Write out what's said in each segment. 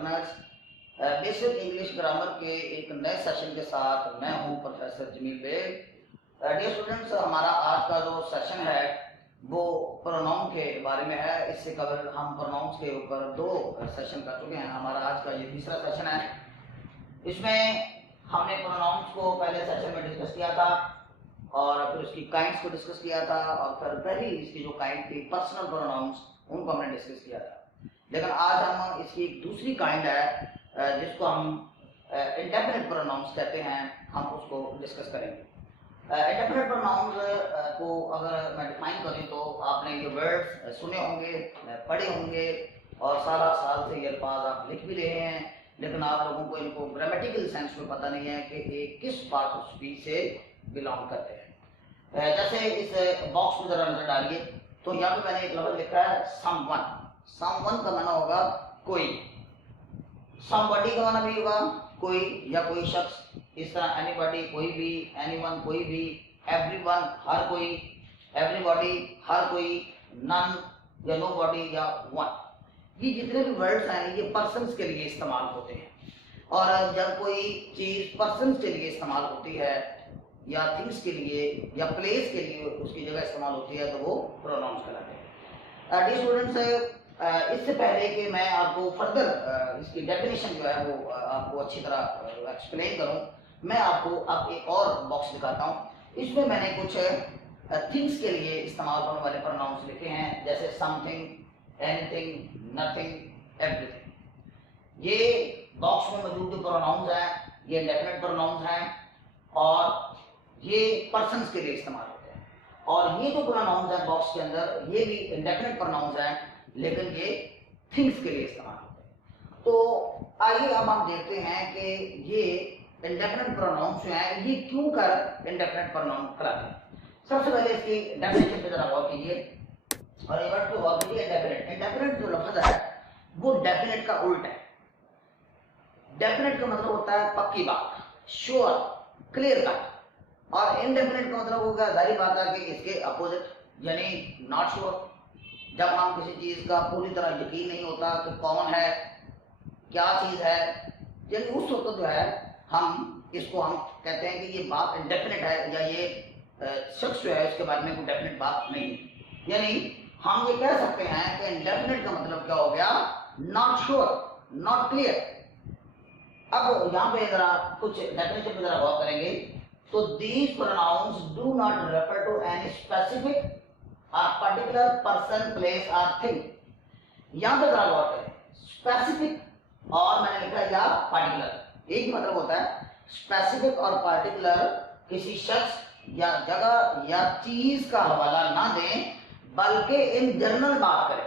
Learners, basic English grammar के एक नए सेशन के साथ मैं हूं professor Jameel Baig. Dear students, हमारा आज का जो सेशन है वो प्रोनाउन के बारे में है। इससे कबल हम प्रोनाउंस के ऊपर 2 सेशन कर चुके हैं। हमारा आज का ये तीसरा सेशन है। इसमें हमने प्रोनाउंस को पहले सेशन में डिस्कस किया था और फिर उसकी काइंड्स को डिस्कस किया था और फिर पहली इसकी जो काइंड थी पर्सनल प्रोनाउंस, उनको हमने डिस्कस किया था। लेकिन आज हम इसकी एक दूसरी काइंड है जिसको हम इंडेफिनिट प्रोनाउंस कहते हैं, हम उसको डिस्कस करेंगे। इंडेफिनिट प्रोनाउंस को अगर मैं डिफाइन करूं तो आपने ये वर्ड्स सुने होंगे, पढ़े होंगे और साल से ये अल्फाज आप लिख भी रहे हैं, लेकिन आप लोगों को इनको ग्रामेटिकल सेंस में पता नहीं है कि ये किस पार्ट ऑफ स्पीच से बिलोंग करते हैं। जैसे इस बॉक्स में जरा नजर डालिए तो यहाँ पे मैंने एक लफ्ज लिखा है समवन। समवन का माना होगा कोई, समबडी का माना भी होगा कोई या कोई शख्स। इस तरह एनीबडी कोई भी, एनीवन कोई भी, एवरीवन हर कोई, एवरीबॉडी हर कोई, नन या नोबॉडी या वन। ये जितने भी वर्ड्स हैं ये पर्सन्स के लिए इस्तेमाल होते हैं और जब कोई चीज पर्सन्स के लिए इस्तेमाल होती है या थिंग्स के लिए या प्लेस के लिए उसकी जगह इस्तेमाल होती है तो वो प्रोनाउंस कहलाते हैं। डियर स्टूडेंट्स, इससे पहले कि मैं आपको फर्दर इसकी डेफिनेशन जो है वो आपको अच्छी तरह एक्सप्लेन करूं, मैं आपको अब एक और बॉक्स दिखाता हूं। इसमें मैंने कुछ थिंग्स के लिए इस्तेमाल होने वाले प्रोनाउंस लिखे हैं, जैसे समथिंग, एनीथिंग, नथिंग, एवरीथिंग। ये बॉक्स में मौजूद जो प्रोनाउंस हैं ये इंडेफिनिट प्रोनाउंस हैं और ये पर्सन्स के लिए इस्तेमाल होते हैं। और ये जो प्रोनाउंस हैं बॉक्स के अंदर ये भी इंडेफिनिट प्रोनाउंस हैं, लेकिन ये थिंग्स के लिए इस्तेमाल होते हैं। तो आइए अब हम देखते हैं कि ये इंडेफिनिट प्रोनाउंस जो हैं ये क्यों कर इंडेफिनिट प्रोनाउन कहलाते हैं। सबसे पहले इसकी डेफिनेशन पे जरा गौर कीजिए और ये वर्ड पे गौर कीजिए। इंडेफिनिट, इंडेफिनिट जो लफ्ज है वो डेफिनेट का उल्टा है। डेफिनेट का मतलब होता है पक्की बात, श्योर, क्लियर कट, और इनडेफिनेट का मतलब होगा जाहिर बात है कि इसके अपोजिट यानी नॉट श्योर। जब हम किसी चीज का पूरी तरह यकीन नहीं होता कि कौन है, क्या चीज है, यानी उस वक्त जो है हम इसको हम कहते हैं कि ये बात इंडेफिनिट है या ये शख्स जो है उसके बारे में कोई डेफिनेट बात नहीं। यानी हम ये कह सकते हैं कि इंडेफिनिट का मतलब क्या हो गया, नॉट श्योर, नॉट क्लियर। अब यहाँ पे जरा कुछ डेफिनेशन पे जरा गौर करेंगे तो these pronouns do not refer to any specific or particular person, place or thing। यहाँ पे जरा गौर करें, स्पेसिफिक और मैंने लिखा या पार्टिकुलर, एक ही मतलब होता है। स्पेसिफिक और पार्टिकुलर किसी शख्स या जगह या चीज का हवाला ना दें, बल्कि इन जनरल बात करें।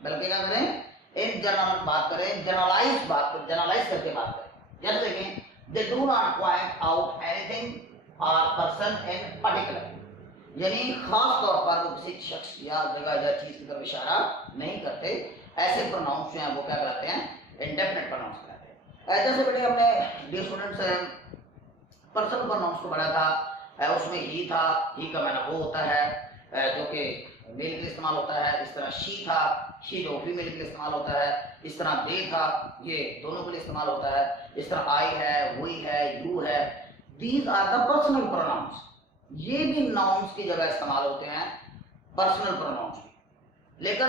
बल्कि क्या करें, इन जनरल बात करें, जनरलाइज बात करें, जनरलाइज करके बात करें। जैसे देखें, they do not point out anything और पर्सन इन पर्टिकुलर, यानी खास तौर पर वो किसी शख्स या जगह या चीज की तरफ इशारा नहीं करते। ऐसे प्रोनाउंस जो हैं वो क्या कहलाते हैं, इंडेफिनिट प्रोनाउंस कहलाते हैं। जैसे बेटे हमने डियर स्टूडेंट्स पर्सनल प्रोनाउंस को पढ़ा था, उसमें ही था, ही का माना वो होता है जो कि मेल के लिए इस्तेमाल होता है। इस तरह शी था, शी जो फीमेल के लिए इस्तेमाल होता है। इस तरह दे था, ये दोनों के लिए इस्तेमाल होता है। इस तरह आई है, वी है, यू है। These are the personal pronouns. ये भी नाउन्स की जगह इस्तेमाल होते हैं, पर्सनल प्रोनाउंस भी। लेकिन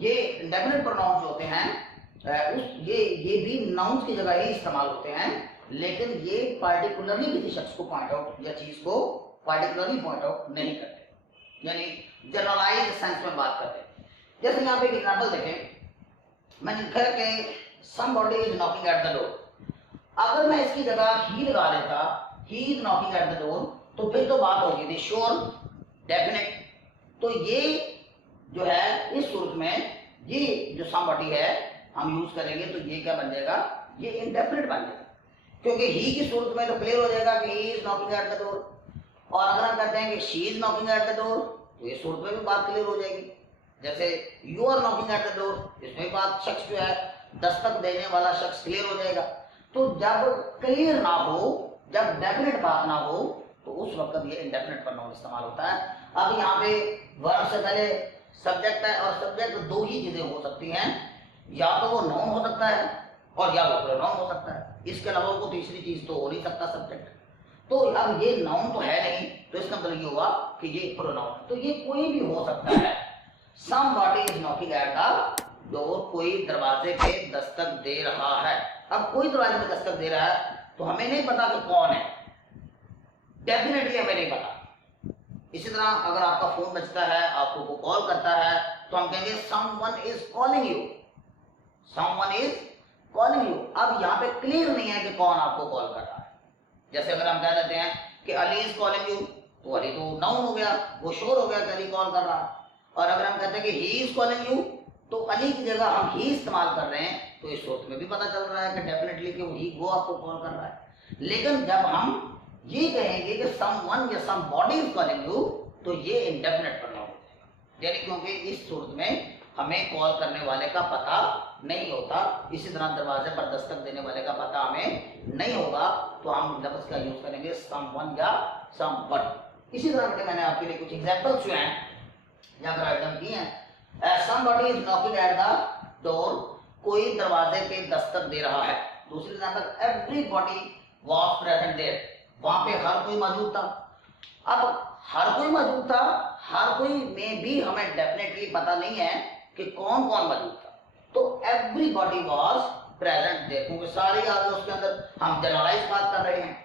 ये इंडेफिनिट प्रोनाउंस होते हैं ये भी नाउन्स की जगह ही इस्तेमाल होते हैं, लेकिन ये पार्टिकुलरली किसी शख्स को पॉइंट आउट या चीज को पार्टिकुलरली पॉइंट आउट नहीं करते, यानी जनरलाइज सेंस में बात करते हैं। जैसे यहाँ पे एक एग्जांपल देखें, मैंने लिखा है कि somebody is knocking at the door. अगर मैं इसकी जगह ही लगा लेता, he is knocking at the door, तो फिर तो बात होगी थी श्योर, डेफिनेट। तो ये जो है इस सूरत में ये जो समबॉडी है हम यूज करेंगे तो ये क्या बन जाएगा, ये इंडेफिनिट बन जाएगा, क्योंकि ही की सूरत में तो क्लियर हो जाएगा कि he is knocking at the door. और अगर हम कहते हैं कि she is knocking at the door तो ये सूरत में भी बात क्लियर हो जाएगी। जैसे you are knocking at the door, इसमें बात शख्स जो है दस्तक देने वाला शख्स क्लियर हो जाएगा। तो जब क्लियर ना हो, जब डेफिनेट बात ना हो, तो उस वक्त ये इंडेफिनिट प्रोनाउन इस्तेमाल होता है। अब यहाँ पे वर्ब से पहले सब्जेक्ट है और सब्जेक्ट दो ही चीजें हो सकती हैं, या तो वो नाउन हो सकता है और या वो प्रोनाउन हो सकता है, इसके अलावा वो तीसरी चीज तो हो नहीं सकता सब्जेक्ट। तो अब ये नाउन तो है नहीं, तो इसका मतलब ये हुआ कि ये प्रोनाउन, तो ये कोई भी हो सकता है। Somebody is knocking at the door, कोई दरवाजे पे दस्तक दे रहा है। अब कोई दरवाजे पे दस्तक दे रहा है तो हमें नहीं पता कि कौन है, डेफिनेटली हमें नहीं पता। इसी तरह अगर आपका फोन बजता है, आपको वो कॉल करता है, तो हम कहेंगे someone is calling you, someone is calling you. अब यहाँ पे क्लियर नहीं है कि कौन आपको कॉल कर रहा है। जैसे अगर हम कह देते हैं कि अली इज कॉलिंग यू, तो अली तो नाउन हो गया, वो श्योर हो गया कि अली कॉल कर रहा है। और अगर हम कहते हैं कि ही इज कॉलिंग यू, तो अली की जगह हम ही इस्तेमाल कर रहे हैं, तो इस सूरत में भी पता चल रहा है कि डेफिनेटली कि वो आपको कॉल कर रहा है। लेकिन जब हम ये कहेंगे कि समवन या समबॉडी इज कॉलिंग यू, तो ये इंडेफिनिट प्रोनाउन हो जाएगा, यानी क्योंकि इस सूरत में हमें कॉल करने वाले का पता नहीं होता। इसी तरह दरवाजे पर दस्तक देने वाले का पता हमें नहीं होगा, तो हम लफ्ज का यूज करेंगे समवन या समबॉडी। इसी तरह बेटे मैंने आपके लिए कुछ एग्जांपल्स जो हैं यहाँ पर आइटम की हैं। Somebody is knocking at the door, कोई दरवाजे पे दस्तक दे रहा है। दूसरी example, everybody was present there, वहां पे हर कोई मौजूद था। अब हर कोई मौजूद था, हर कोई में भी हमें डेफिनेटली पता नहीं है कि कौन कौन मौजूद था, तो एवरीबॉडी वाज प्रेजेंट देयर, क्योंकि सारे आ गए उसके अंदर, हम जनरलाइज बात कर रहे हैं।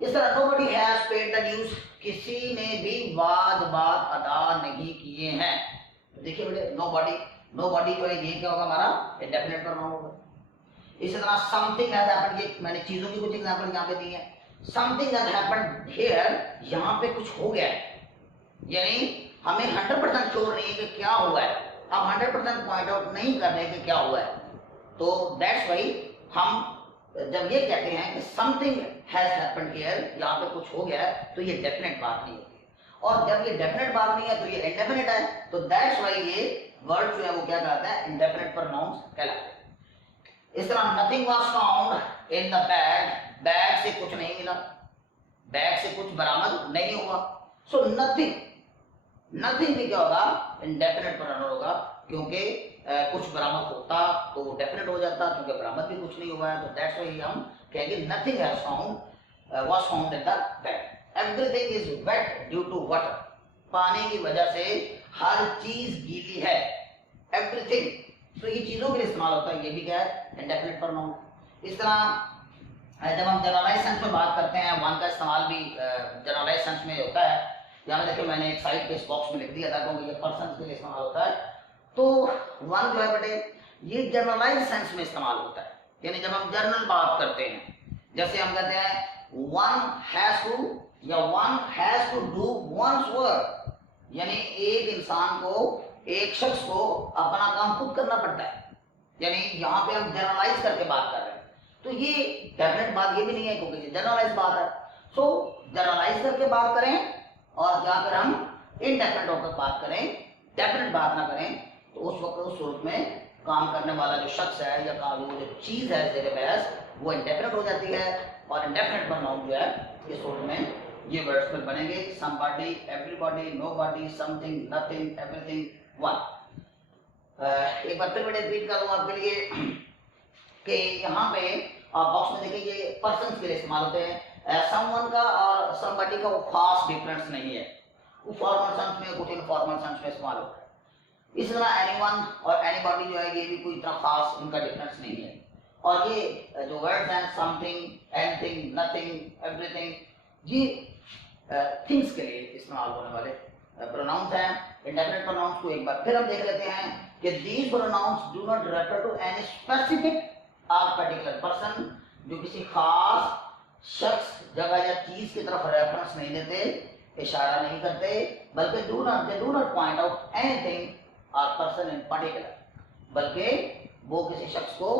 इस तरह nobody has paid the dues, किसी ने भी वाजिबात अदा नहीं किए हैं। तो देखिए बेटे नोबडी जो है ये क्या होगा, हमारा इंडेफिनिट प्रोनाउन होगा। इसी तरह समथिंग हैज हैपेंड, ये मैंने चीजों की कुछ एग्जांपल यहाँ पे दी है। समथिंग हैज हैपेंड हियर, यहाँ पे कुछ हो गया है, यानी हमें 100% श्योर नहीं है कि क्या हुआ है। अब 100% पॉइंट आउट नहीं कर रहे कि क्या हुआ है, तो दैट्स वाई हम जब ये कहते हैं कि समथिंग हैज हैपेंड हियर, यहाँ पे कुछ हो गया है, तो ये डेफिनेट बात नहीं होती। और जब ये डेफिनेट बात नहीं है तो ये इंडेफिनिट है, तो दैट्स वाई ये वर्ड जो है वो क्या कहता है, इंडेफिनिट प्रोनाउंस कहलाते हैं। इस तरह nothing was found in the bag, bag से कुछ नहीं मिला, बैग से कुछ बरामद नहीं हुआ। सो नथिंग भी क्या होगा, इंडेफिनिट प्रोनाउन होगा, क्योंकि कुछ बरामद होता तो वो डेफिनेट हो जाता, क्योंकि बरामद भी कुछ नहीं हुआ है, तो दैट्स व्हाई हम कहेंगे nothing has found was found in the bag. Everything is wet due to water, पानी की वजह से हर चीज गीली है, एवरीथिंग। तो ये चीजों के लिए इस्तेमाल होता है, ये भी क्या है, इंडेफिनिट प्रोनाउन। इस तरह जब हम जनरलाइज सेंस में बात करते हैं, वन का इस्तेमाल भी जनरलाइज सेंस में होता है। यहाँ देखिए मैंने एक साइड पे इस बॉक्स में लिख दिया था, क्योंकि ये पर्सन के लिए इस्तेमाल होता है। तो वन जो है बेटे ये जनरलाइज सेंस में इस्तेमाल होता है, यानी जब हम जनरल बात करते हैं, जैसे हम कहते हैं वन हैज टू या one has to do one's work, यानी एक इंसान को, एक शख्स को अपना काम खुद करना पड़ता है, यानी यहाँ पे हम जनरलाइज करके बात कर रहे हैं। तो ये डेफिनेट बात ये भी नहीं है, क्योंकि ये जनरलाइज बात है। सो जनरलाइज करके बात करें, और जाकर हम इनडेफिनेट होकर बात करें, डेफिनेट बात ना करें, तो उस वक्त उस सूरत में काम करने वाला जो शख्स है या वो जो चीज है जेरे बहस, वो इंडेफिनेट हो जाती है। और इंडेफिनेट प्रोनाउन जो है इस सूरत में ये वर्ड्स में बनेंगे, somebody, everybody, nobody, something, nothing, everything, one. एक बार फिर मैं रिपीट कर दूं आपके लिए कि यहाँ पे बॉक्स में देखिए ये पर्सन के लिए इस्तेमाल होते हैं। समवन का और समबॉडी का वो खास डिफरेंस नहीं है, वो फॉर्मल सेंस में, कुछ इनफॉर्मल सेंस में इस्तेमाल होता है। इसी तरह एनीवन और एनीबॉडी जो है ये भी कोई इतना खास इनका डिफरेंस नहीं है। और ये जो वर्ड्स हैं समथिंग, एनीथिंग, नथिंग, एवरीथिंग, ये थिंग्स के लिए इस्तेमाल होने वाले प्रोनाउंस हैं। इंडेफिनिट प्रोनाउंस को एक बार फिर हम देख लेते हैं कि these pronouns do not refer to any specific और पर्टिकुलर पर्सन, जो किसी खास शख्स, जगह या चीज की तरफ रेफरेंस नहीं देते, इशारा नहीं करते, बल्कि they do not point out anything और पर्सन इन पर्टिकुलर, बल्कि वो किसी शख्स को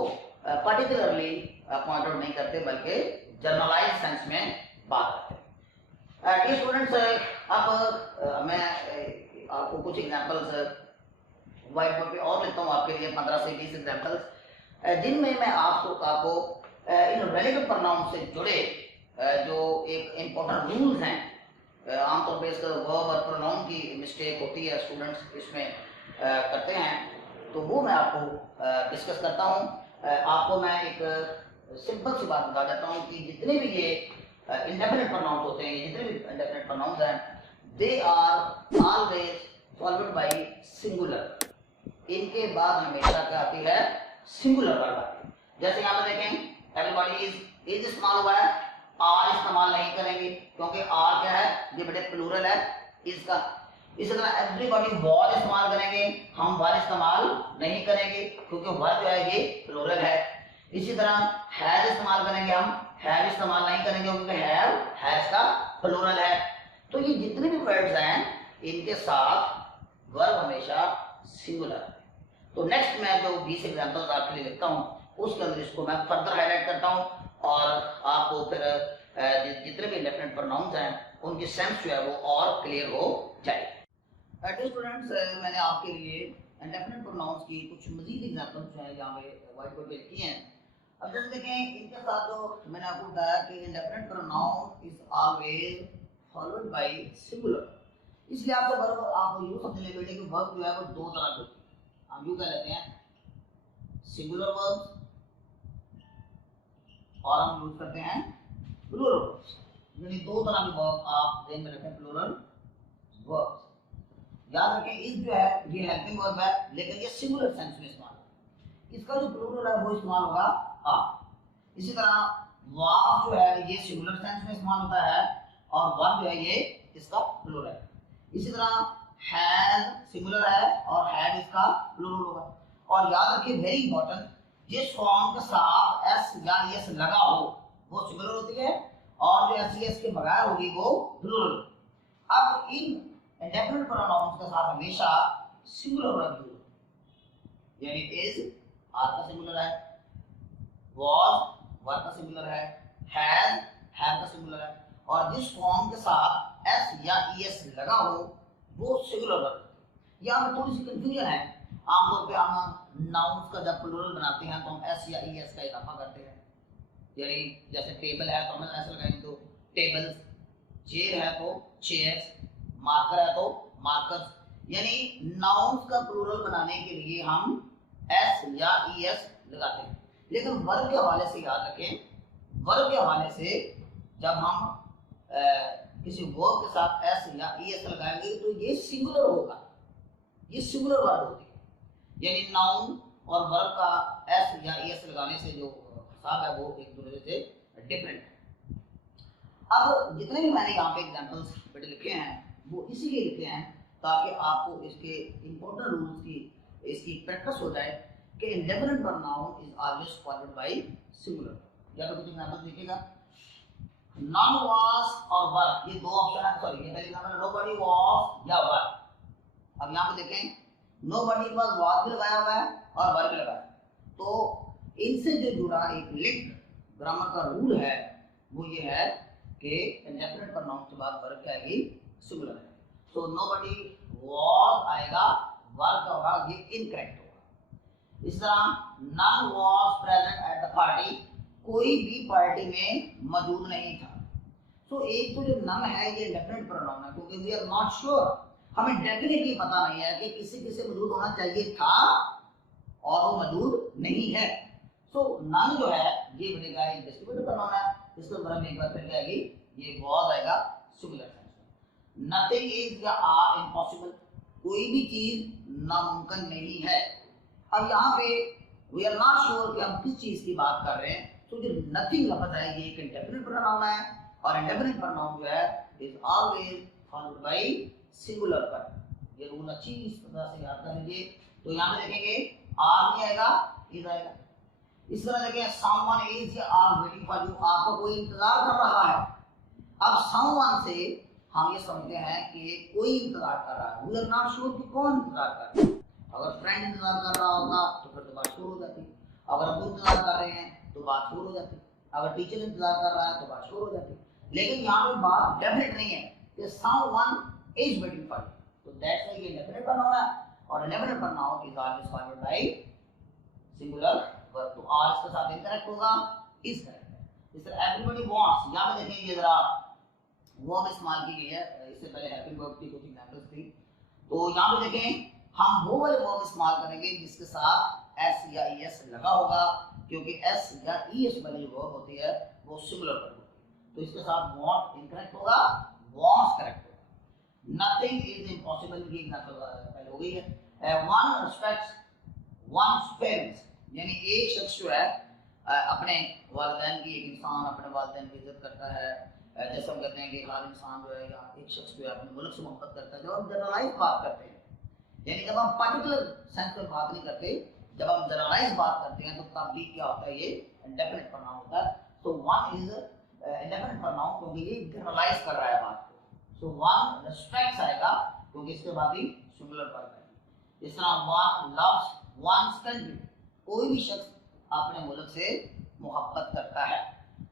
पर्टिकुलरली पॉइंट आउट नहीं करते, बल्कि जनरलाइज सेंस में बात करते हैं। डियर स्टूडेंट्स, अब मैं आपको कुछ एग्जांपल्स व्हाइट बोर्ड पे और लिखता हूँ आपके लिए 15 से 20 एग्जांपल्स, जिनमें मैं आपको इन रिलेटिव प्रोनाउन से जुड़े जो एक इम्पोर्टेंट रूल्स हैं, आमतौर पर इसका वर्ब और प्रोनाउन की मिस्टेक होती है, स्टूडेंट्स इसमें करते हैं, तो वो मैं आपको डिस्कस करता हूँ। आपको मैं एक सिंपल सी बात बता देता हूँ कि जितने भी ये इंडेफिनिट प्रोनाउंस होते हैं, जितने भी इंडेफिनिट प्रोनाउंस हैं, they are always followed by singular. इनके बाद हमेशा क्या आती है? सिंगुलर वर्ब आती है। जैसे यहाँ पे देखें, एवरीबॉडी इज इस्तेमाल हुआ है, आर इस्तेमाल नहीं करेंगे क्योंकि आर क्या है? ये बड़े प्लूरल है इसका। इसी तरह एवरीबॉडी वॉज इस्तेमाल करेंगे, हम वर इस्तेमाल नहीं करेंगे क्योंकि वर जो है ये प्लूरल है। इसी तरह हैज इस्तेमाल करेंगे, हम हैव इस्तेमाल नहीं करेंगे क्योंकि हैव हैज का प्लूरल है। तो ये जितने भी वर्ड्स हैं इनके साथ वर्ब हमेशा सिंगुलर है। तो नेक्स्ट मैं जो 20 एग्जांपल्स आपके लिए लिखता हूँ उसके अंदर इसको मैं फर्दर हाईलाइट करता हूँ और आपको फिर जितने भी इंडेफिनिट प्रोनाउंस हैं उनकी सेंस जो है वो और क्लियर हो जाए। स्टूडेंट्स, मैंने आपके लिए इंडेफिनिट प्रोनाउंस की कुछ मजीद एग्जांपल्स जो है यहाँ पे व्हाइट बोर्ड पे लिखी हैं। अब जैसे देखें, इनके साथ जो मैंने आपको बताया कि indefinite pronoun is always followed by singular, इसलिए आपको वर्ब आप यूं समझ ले बेटे कि वर्ब जो है वो दो तरह के होते हैं। हम यूं कह लेते हैं सिंगुलर वर्ब्स और हम यूज करते हैं प्लूरल वर्ब्स। यानी दो तरह के वर्ब आप ध्यान में रखें, प्लूरल वर्ब्स। याद रखें, इस जो है ये हेल्पिंग वर्ब है लेकिन ये सिंगुलर सेंस में इस्तेमाल होगा। इसका जो प्लूरल है वो इस्तेमाल होगा आर। इसी तरह वाज जो है ये सिंगुलर सेंस में इस्तेमाल होता है और वर्ब जो है ये इसका प्लूरल है। इसी तरह हैज सिंगुलर है और हैड इसका प्लूरल होगा। और याद रखिए, वेरी इंपॉर्टेंट, जिस फॉर्म के साथ एस या एस लगा हो वो सिंगुलर होती है और जो एस एस के बगैर होगी वो प्लूरल। अब इन इंडेफिनिट प्रोनाउंस के साथ हमेशा सिंगुलर वर्ब यूज होता है। यानी इज आर का सिंगुलर है, वाज वर्ब का सिंगुलर है, हैज हैव का सिंगुलर है और जिस फॉर्म के साथ एस या एस लगा हो वो सिंगुलर वर्ब। यहाँ पे थोड़ी सी कंफ्यूजन है। आमतौर पे हम नाउन्स का जब प्लूरल बनाते हैं तो हम एस या एस का इजाफा करते हैं। यानी जैसे टेबल है तो हम ऐसे लगाएंगे तो टेबल्स, चेयर है तो चेयर्स, मार्कर है तो मार्कर्स। यानी नाउन्स का प्लूरल बनाने के लिए हम एस या एस लगाते हैं। लेकिन वर्ब के हवाले से याद रखें, वर्ब के हवाले से जब हम किसी वर्ब के साथ एस या एस लगाएंगे तो ये सिंगुलर होगा, ये सिंगुलर वर्ब होती है। यानी नाउन और वर्ब का एस या एस लगाने से जो हिसाब है वो एक दूसरे से डिफरेंट है। अब जितने भी मैंने यहाँ पे एग्जांपल्स बेटे लिखे हैं वो इसीलिए लिखे हैं ताकि आपको इसके इंपॉर्टेंट रूल्स की इसकी प्रैक्टिस हो जाए कि indefinite pronoun is always followed by singular. या तो कुछ एग्जांपल देखिएगा, नॉन वाज और वर, ये दो ऑप्शन है। सॉरी, ये पहले एग्जांपल नोबडी वाज या वर। अब यहाँ पे देखें, नोबडी वाज वाज भी लगाया हुआ है और वर भी लगाया है। तो इनसे जो जुड़ा एक लिंक ग्रामर का रूल है वो ये है कि इंडेफिनिट प्रोनाउन के बाद वर्ब क्या आएगी? सिंगुलर है। सो नोबडी वाज आएगा, वर्ब का होगा ये इनकरेक्ट होगा। इस तरह none was present at the party, कोई भी पार्टी में मौजूद नहीं था। तो एक तो जो नन है ये इंडेफिनिट प्रोनाउन है क्योंकि वी आर नॉट श्योर, हमें डेफिनेटली पता नहीं है कि किसी किसी मौजूद होना चाहिए था और वो मौजूद नहीं है। सो नन जो है ये बनेगा एक डिस्ट्रीब्यूटिव प्रोनाउन है, इसके ऊपर एक बार फिर आएगी ये वाज आएगा सिंगुलर सेंस में। नथिंग इज या आर इम्पॉसिबल, कोई भी चीज नामुमकिन नहीं है। अब यहाँ पे वी आर नॉट श्योर कि हम किस चीज की बात कर रहे हैं। तो जो नथिंग लफ्ज है ये एक इंडेफिनिट प्रोनाउन है और इंडेफिनिट प्रोनाउन जो है is always followed by singular verb. ये रूल अच्छी इस तरह से याद कर लीजिए। तो यहाँ पे देखेंगे आर नहीं आएगा, इज आएगा। इस तरह देखिए, समवन इज या आर वेटिंग फॉर यू, आपका कोई इंतजार कर रहा है। अब समवन से हम ये समझते हैं कि कोई इंतजार कर रहा है, वी आर नॉट श्योर कि कौन इंतजार कर रहा है। अगर फ्रेंड इंतजार कर रहा होता तो फिर तो बात शुरू हो जाती, अगर हम इंतजार कर रहे हैं तो बात शुरू हो जाती, अगर टीचर इंतजार कर रहा है तो बात शुरू हो जाती। लेकिन यहाँ पे बात डेफिनेट नहीं है कि someone is waiting for you, तो दैट्स व्हाई ये डेफिनेट प्रोनाउन है और definite pronoun is always followed by singular verb. तो आर इसके साथ इनकरेक्ट होगा, इज करेक्ट है। इस तरह एवरीबॉडी वांट्स, यहाँ पे देखें ये जरा वर्ब इस्तेमाल की गई है, इससे पहले हेल्पिंग वर्ब की कुछ एग्जांपल्स थी। तो यहाँ पे देखें हम वो वाले वर्ब इस्तेमाल करेंगे जिसके साथ एस या ईएस लगा होगा, क्योंकि एस या ईएस वाली जो वर्ब होती है वो सिंगुलर वर्ब होती है। तो इसके साथ वांट इनकरेक्ट होगा, वांट्स करेक्ट होगा। नथिंग इज इम्पॉसिबल की पहले हो गई है। वन रिस्पेक्ट्स वंस पेरेंट्स, यानी एक शख्स जो है अपने वालिदैन की, एक इंसान अपने वालिदैन की इज्जत करता है। जैसे हम कहते हैं कि हर इंसान जो है या एक शख्स जो है अपने मुल्क से मोहब्बत करता है। जब हम जनरलाइज बात करते हैं, यानी जब हम पर्टिकुलर सेंस में बात नहीं करते, जब हम जनरलाइज बात करते हैं तो तब भी क्या होता है, ये इंडेफिनिट प्रोनाउन होता है। So one is indefinite pronoun क्योंकि ये जनरलाइज कर रहा है बात को। सो वन रिस्पेक्ट्स आएगा क्योंकि इसके बाद ही सिंगुलर वर्ब है। इस तरह वन लव्स वंस कंट्री, कोई भी शख्स अपने मुल्क से मोहब्बत करता है।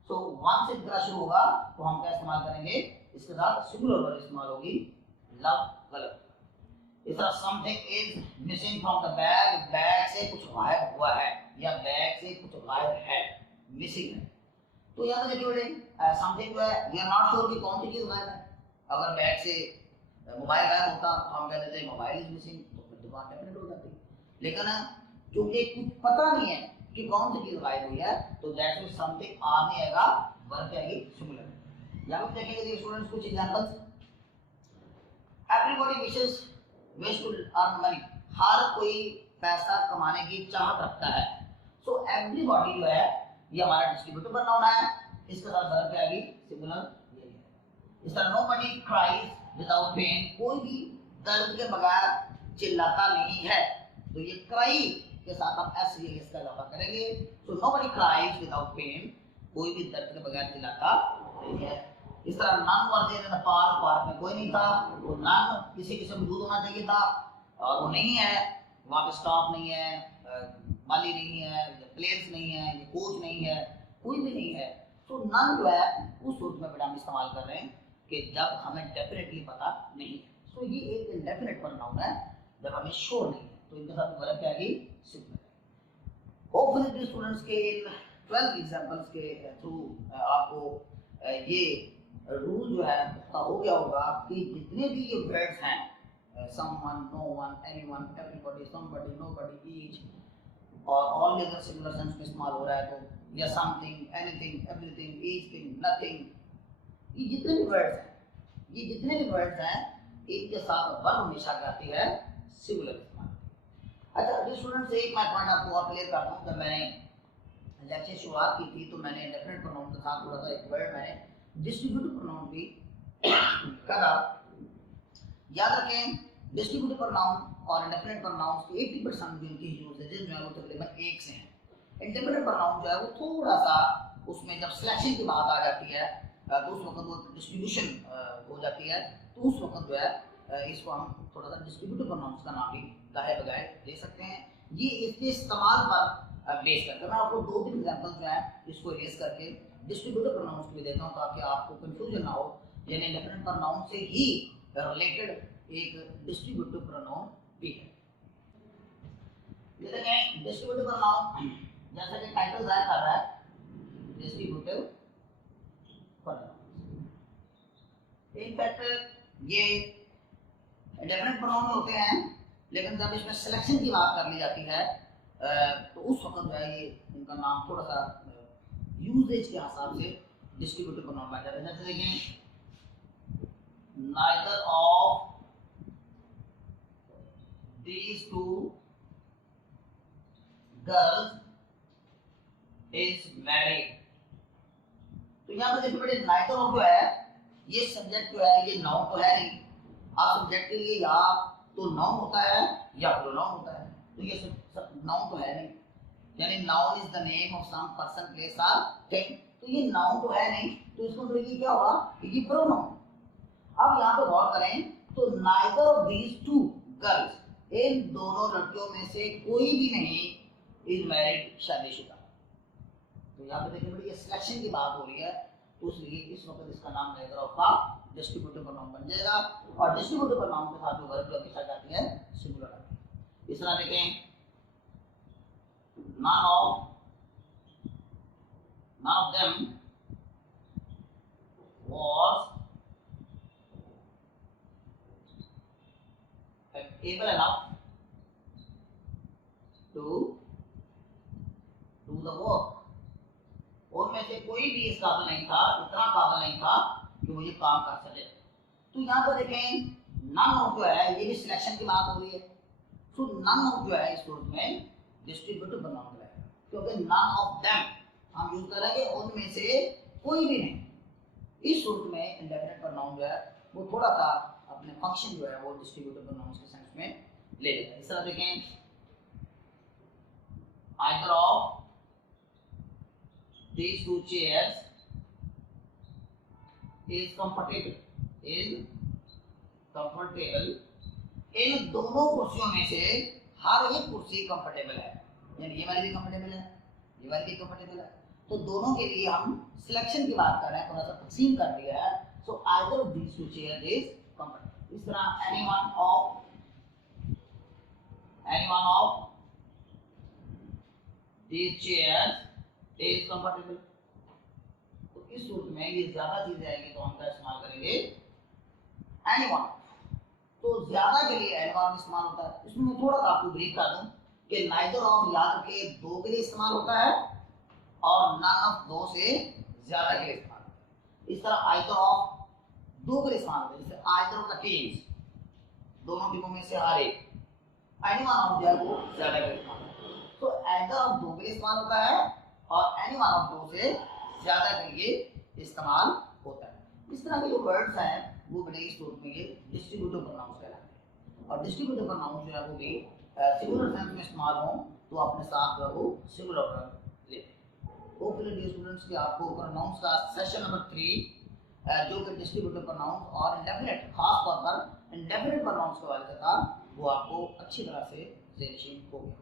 तो वन से इतना शुरू होगा तो हम क्या इस्तेमाल करेंगे, इसके साथ सिंगुलर वर्ब इस्तेमाल होगी, लव गलत। इस तरह something is missing from the bag, bag से कुछ गायब हुआ है या बैग से कुछ गायब है, मिसिंग है। तो यहाँ पे देखिए बेटे समथिंग जो है वी आर नॉट श्योर कि कौन सी चीज गायब है। अगर बैग से मोबाइल गायब होता तो हम कह देते मोबाइल इज मिसिंग, तो फिर तो बात डेफिनेट हो जाती। लेकिन क्योंकि कुछ पता नहीं है कि कौन सी चीज गायब हुई है, तो दैट मींस समथिंग आ नहीं आएगा, वर्ब आएगी सिंगुलर। यहां पे देखेंगे देखिए स्टूडेंट्स कुछ examples. Everybody wishes wish to earn money, हर कोई पैसा कमाने की चाहत रखता है। सो एवरीबॉडी जो है ये हमारा डिस्ट्रीब्यूटिव प्रोनाउन है, इसके साथ वर्ब आएगी सिंगुलर यही है। इस तरह नोबडी क्राइज विदाउट पेन, कोई भी दर्द के बगैर चिल्लाता नहीं है। तो ये क्राई के साथ हम एस या एस का इजाफा करेंगे। So nobody cries without pain, कोई भी दर्द के बगैर चिल्लाता नहीं है। इस तरह none were there in the park, park में कोई नहीं था। तो नन किसी किसी मौजूद होना चाहिए था और वो नहीं है, वहाँ पे स्टाफ नहीं है, माली नहीं है, प्लेयर्स नहीं है, कोच नहीं है, कोई भी नहीं है। तो नन जो है उस सूरत में बेटा हम इस्तेमाल कर रहे हैं कि जब हमें डेफिनेटली पता नहीं है। सो ये एक इंडेफिनिट प्रोनाउन है जब हमें श्योर नहीं है, तो इनके साथ वर्ब क्या आएगी, सिंगुलर। होपफुली स्टूडेंट्स के इन 12 एग्जांपल्स के थ्रू आपको ये रूल जो है पता हो गया होगा कि जितने भी ये वर्ड्स हैं, someone, no one, anyone, everybody, somebody, nobody, each और ऑल अदर सिमिलर सेंस में इस्तेमाल हो रहा है, तो या something, anything, everything, each thing, nothing, ये जितने भी वर्ड्स हैं, ये जितने भी वर्ड्स हैं इनके साथ वर्ब हमेशा आती है सिंगुलर इस्तेमाल। अच्छा जी स्टूडेंट्स, एक मैं पॉइंट आपको और क्लियर करता हूँ। जब मैंने लेक्चर शुरुआत की थी तो मैंने इंडेफिनिट प्रोनाउन के साथ थोड़ा सा एक वर्ड मैंने डिस्ट्रीब्यूटिव प्रोनाउन भी करा। याद रखें डिस्ट्रीब्यूटिव प्रोनाउन और इंडेफिनिट प्रोनाउंस की 80% जिनकी यूजेजेस जो है वो तकरीबन एक से हैं। इंडेफिनिट प्रोनाउन जो है वो थोड़ा सा उसमें जब सिलेक्शन की बात आ जाती है तो उस वक्त वो डिस्ट्रीब्यूशन हो जाती है, तो उस वक्त जो है इसको हम थोड़ा सा डिस्ट्रीब्यूटिव प्रोनाउंस का नाम भी दाहे बगाए दे सकते हैं। ये इसके इस्तेमाल पर बेस करके मैं आपको 2-3 एग्जांपल जो है इसको रेस करके डिस्ट्रीब्यूटिव प्रोनाउंस भी देता हूँ ताकि आपको कंफ्यूजन ना हो। यानी इंडेफिनिट प्रोनाउन से ही रिलेटेड एक डिस्ट्रीब्यूटिव प्रोनाउन भी है। ये देखें डिस्ट्रीब्यूटिव प्रोनाउन जैसा कि टाइटल जाहिर कर रहा है, डिस्ट्रीब्यूटिव प्रोनाउन। इनफैक्ट ये इंडेफिनिट प्रोनाउन होते हैं, लेकिन जब इसमें सिलेक्शन की बात कर ली जाती है तो उस वक्त जो है ये इनका नाम थोड़ा सा यूजेज के हिसाब से डिस्ट्रीब्यूटिव प्रोनाउन बन जाता है। जैसे देखें neither of these two girls is married। तो यहाँ पर देखिए बेटे नाइदर ऑफ जो है ये सब्जेक्ट जो है ये नाउन तो है नहीं। आप सब्जेक्ट के लिए या तो नाउन होता है या प्रोनाउन होता है, तो ये नाउन तो है नहीं। यानी noun is the name of some person, place और थिंग। तो ये नाउन तो है नहीं, तो इसको तो ये क्या होगा, ये प्रोनाउन। अब यहाँ पे गौर करें तो neither of these two girls, इन दोनों लड़कियों में से कोई भी नहीं इज मैरिड, शादीशुदा। तो यहाँ पे देखिए बड़ी सिलेक्शन की बात हो रही है, तो इसलिए इस वक्त इसका नाम नाइदर ऑफ का डिस्ट्रीब्यूटिव प्रोनाउन बन जाएगा। और डिस्ट्रीब्यूटिव प्रोनाउन के साथ जो वर्ब जो हमेशा जाती है सिंगुलर आती है। इस तरह देखें none of them was able enough उनमें से कोई भी इस काबिल नहीं था, इतना काबिल नहीं था कि वो ये काम कर सके। तो यहाँ पर देखें नन ऑफ जो है, ये भी सिलेक्शन की बात हो रही है। तो नन ऑफ जो है इस सूरत में डिस्ट्रीब्यूटिव प्रोनाउन है, क्योंकि नन ऑफ देम हम यूज करेंगे उनमें से कोई भी नहीं। इस सूरत में इंडेफिनिट प्रोनाउन जो है वो थोड़ा सा अपने फंक्शन जो है वो डिस्ट्रीब्यूटिव प्रोनाउंस के सेंस में ले लेता है। इस तरह देखें either of these two chairs is comfortable, इन दोनों कुर्सियों में से हर एक कुर्सी कंफर्टेबल है, यानी ये वाली भी कंफर्टेबल है, ये वाली भी कंफर्टेबल है। तो दोनों के लिए हम सिलेक्शन की बात कर रहे हैं, थोड़ा सा तकसीम कर दिया है। So either of these two chair is comfortable. इस तरह anyone of these chairs is comfortable। तो इस सूरत में ये ज्यादा चीजें आएगी तो हम क्या इस्तेमाल करेंगे, anyone। तो ज्यादा के लिए anyone इस्तेमाल होता है। इसमें मैं थोड़ा सा आपको ब्रीफ कर दूं कि neither of याद रखिए दो के लिए इस्तेमाल होता है और none of दो से ज्यादा के लिए इस्तेमाल होता है। इस तरह either of दो के लिए इस्तेमाल होता है, जैसे either of the teams, दोनों टीमों में से हर एक। anyone of जो है वो ज्यादा के लिए इस्तेमाल होता है। तो either of दो के लिए इस्तेमाल होता है और anyone of दो से ज्यादा के लिए इस्तेमाल होता है। इस तरह के जो वर्ड्स हैं वो बड़े इस रूप में ये डिस्ट्रीब्यूटिव प्रोनाउंस कहलाते हैं। और डिस्ट्रीब्यूटिव प्रोनाउंस जो है वो भी सिंगुलर सेंस में इस्तेमाल हो तो अपने साथ जो है वो सिंगुलर वर्ब लेते हैं। होपफुली डियर स्टूडेंट्स कि आपको प्रोनाउंस का सेशन नंबर 3 जो कि डिस्ट्रीब्यूटिव प्रोनाउंस और इंडेफिनिट, खास तौर पर इंडेफिनिट प्रोनाउंस के वाले था, वो आपको अच्छी तरह से ज़हन नशीन हो गया।